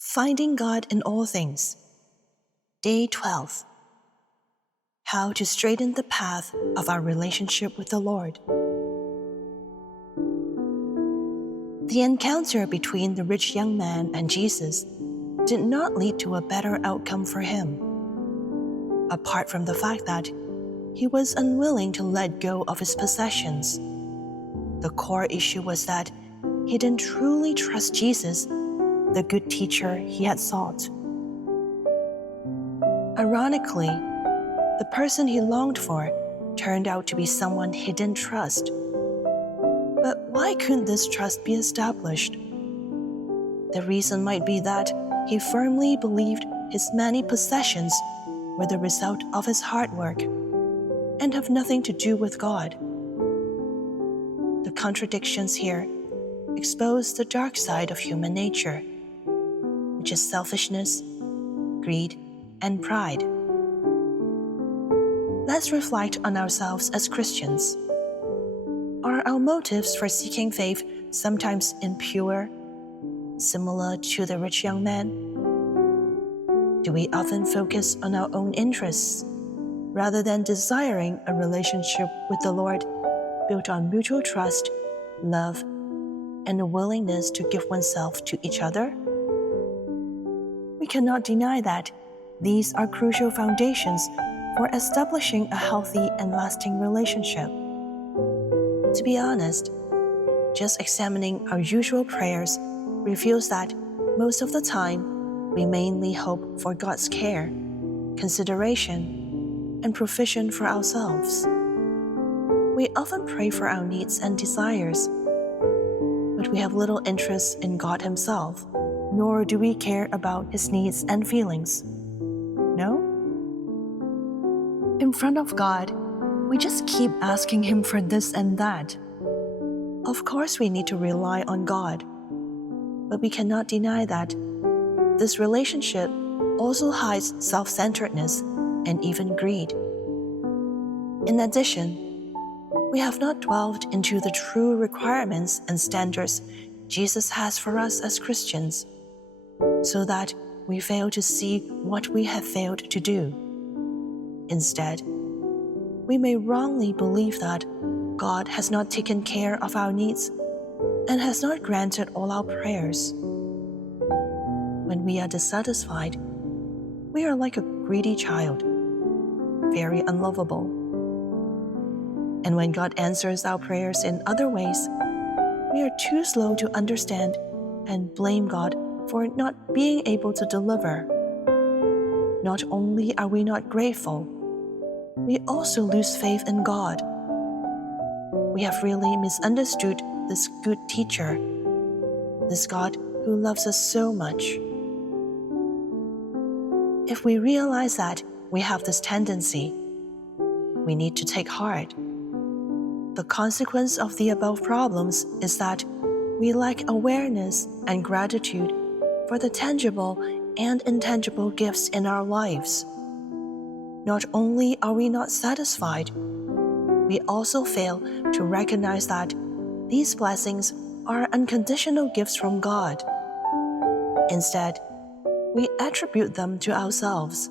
Finding God in all things. Day 12. How to straighten the path of our relationship with the Lord. The encounter between the rich young man and Jesus did not lead to a better outcome for him, apart from the fact that he was unwilling to let go of his possessions. The core issue was that he didn't truly trust Jesus, the good teacher he had sought. Ironically, the person he longed for turned out to be someone he didn't trust. But why couldn't this trust be established? The reason might be that he firmly believed his many possessions were the result of his hard work and have nothing to do with God. The contradictions here expose the dark side of human nature, which is selfishness, greed, and pride. Let's reflect on ourselves as Christians. Are our motives for seeking faith sometimes impure, similar to the rich young man? Do we often focus on our own interests rather than desiring a relationship with the Lord built on mutual trust, love, and a willingness to give oneself to each other? We cannot deny that these are crucial foundations for establishing a healthy and lasting relationship. To be honest, just examining our usual prayers reveals that most of the time we mainly hope for God's care, consideration, and provision for ourselves. We often pray for our needs and desires, but we have little interest in God Himself, nor do we care about His needs and feelings. No? In front of God, we just keep asking Him for this and that. Of course, we need to rely on God, but we cannot deny that this relationship also hides self-centeredness and even greed. In addition, we have not delved into the true requirements and standards Jesus has for us as Christians, so that we fail to see what we have failed to do. Instead, we may wrongly believe that God has not taken care of our needs and has not granted all our prayers. When we are dissatisfied, we are like a greedy child, very unlovable. And when God answers our prayers in other ways, we are too slow to understand and blame God for not being able to deliver. Not only are we not grateful, we also lose faith in God. We have really misunderstood this good teacher, this God who loves us so much. If we realize that we have this tendency, we need to take heart. The consequence of the above problems is that we lack awareness and gratitude for the tangible and intangible gifts in our lives. Not only are we not satisfied, we also fail to recognize that these blessings are unconditional gifts from God. Instead, we attribute them to ourselves,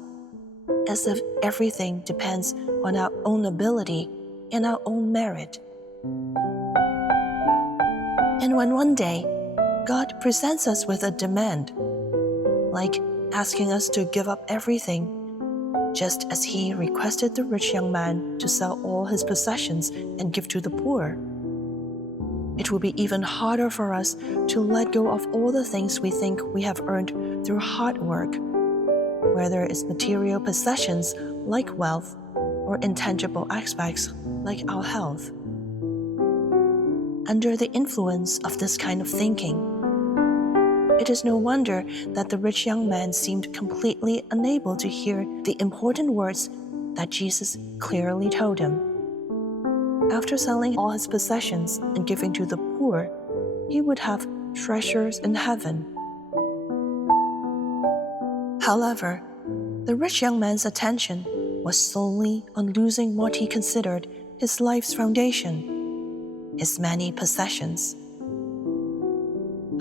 as if everything depends on our own ability and our own merit. And when one day God presents us with a demand, like asking us to give up everything, just as He requested the rich young man to sell all his possessions and give to the poor, it will be even harder for us to let go of all the things we think we have earned through hard work, whether it's material possessions like wealth or intangible aspects like our health. Under the influence of this kind of thinking, it is no wonder that the rich young man seemed completely unable to hear the important words that Jesus clearly told him. After selling all his possessions and giving to the poor, he would have treasures in heaven. However, the rich young man's attention was solely on losing what he considered his life's foundation, his many possessions.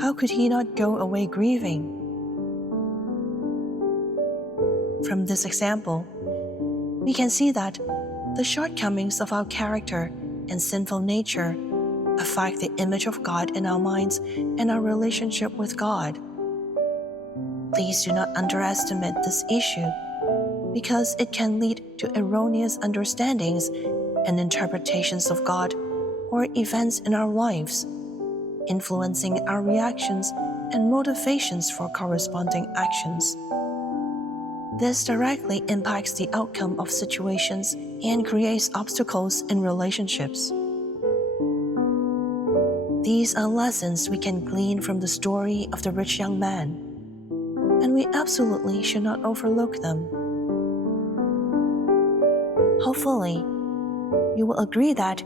How could he not go away grieving? From this example, we can see that the shortcomings of our character and sinful nature affect the image of God in our minds and our relationship with God. Please do not underestimate this issue because it can lead to erroneous understandings and interpretations of God or events in our lives, influencing our reactions and motivations for corresponding actions. This directly impacts the outcome of situations and creates obstacles in relationships. These are lessons we can glean from the story of the rich young man, and we absolutely should not overlook them. Hopefully, you will agree that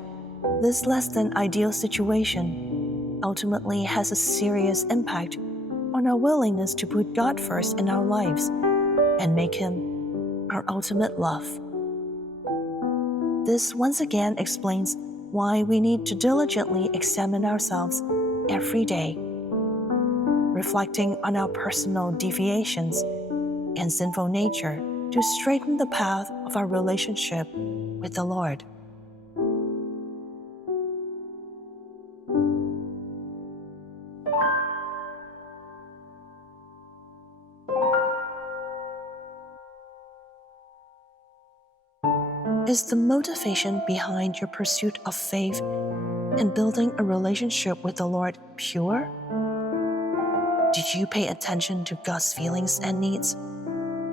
this less than ideal situation ultimately has a serious impact on our willingness to put God first in our lives and make Him our ultimate love. This once again explains why we need to diligently examine ourselves every day, reflecting on our personal deviations and sinful nature to straighten the path of our relationship with the Lord. Is the motivation behind your pursuit of faith and building a relationship with the Lord pure? Did you pay attention to God's feelings and needs?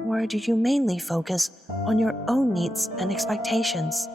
Or did you mainly focus on your own needs and expectations?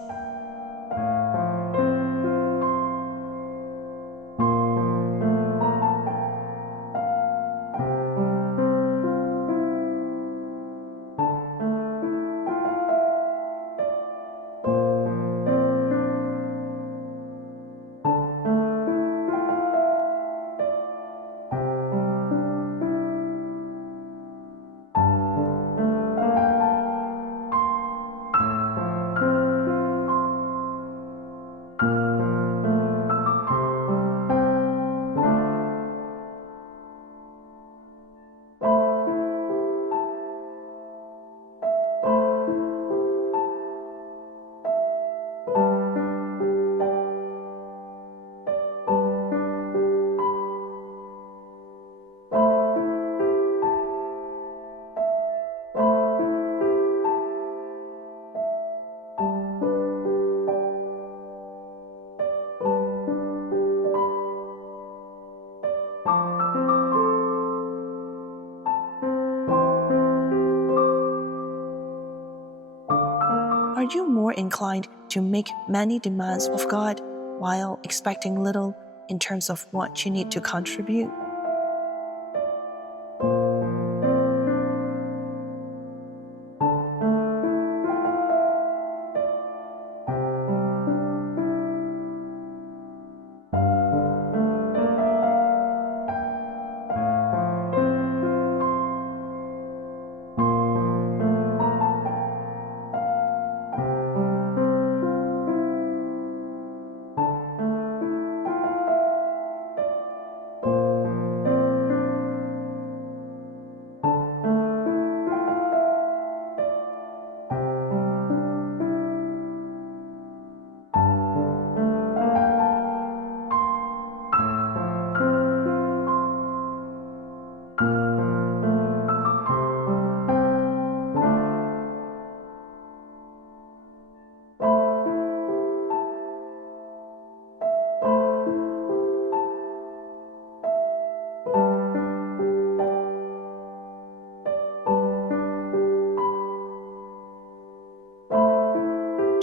Are you more inclined to make many demands of God while expecting little in terms of what you need to contribute?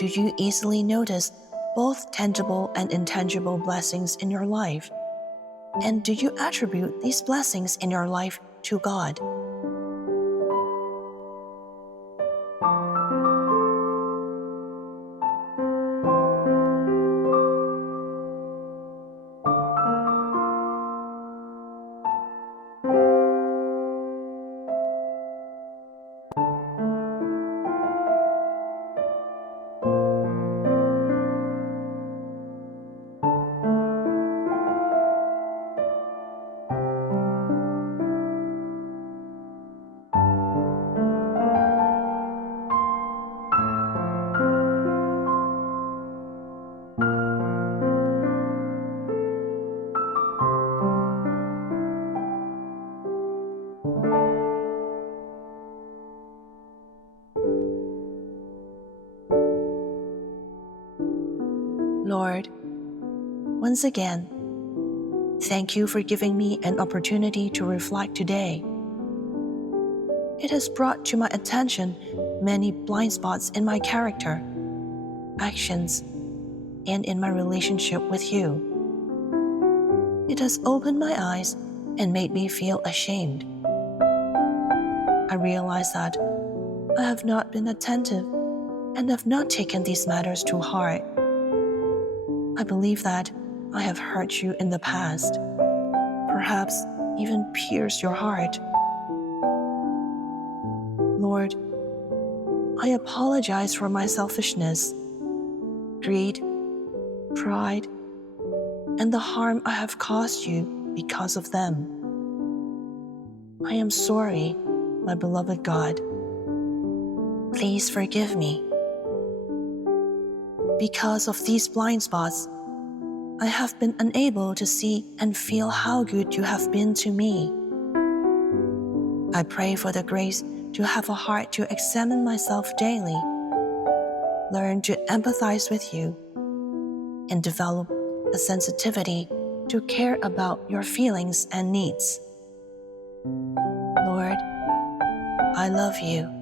Do you easily notice both tangible and intangible blessings in your life? And do you attribute these blessings in your life to God? Once again, thank you for giving me an opportunity to reflect today. It has brought to my attention many blind spots in my character, actions, and in my relationship with you. It has opened my eyes and made me feel ashamed. I realize that I have not been attentive and have not taken these matters to heart. I believe that I have hurt you in the past, perhaps even pierced your heart. Lord, I apologize for my selfishness, greed, pride, and the harm I have caused you because of them. I am sorry, my beloved God. Please forgive me. Because of these blind spots, I have been unable to see and feel how good you have been to me. I pray for the grace to have a heart to examine myself daily, learn to empathize with you, and develop a sensitivity to care about your feelings and needs. Lord, I love you.